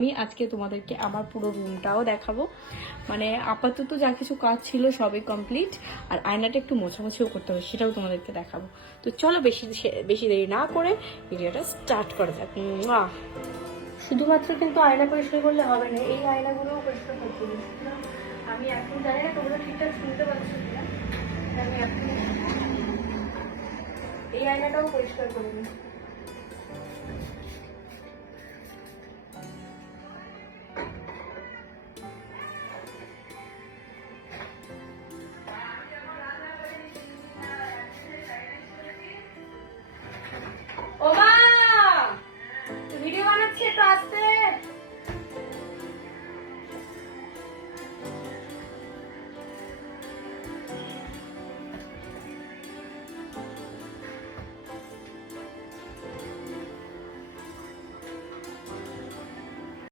আমি আজকে তোমাদেরকে আমার পুরো রুমটাও দেখাবো, মানে আপাতত যা কিছু কাজ ছিল সবই কমপ্লিট, আর আয়নাটা একটু মোছামুছিও করতে হবে, সেটাও তোমাদেরকে দেখাবো। তো চলো বেশি দেরি না করে ভিডিওটা স্টার্ট করা যাক। শুধুমাত্র কিন্তু আয়না পরিষ্কার করলে হবে না, এই আয়নাগুলোও পরিষ্কার করতে হবে। আমি এখন জানি না তোমরা ঠিকঠাক শুনতে পাচ্ছ কিনা, আমি এখন এই আয়নাটাও পরিষ্কার করে নিই।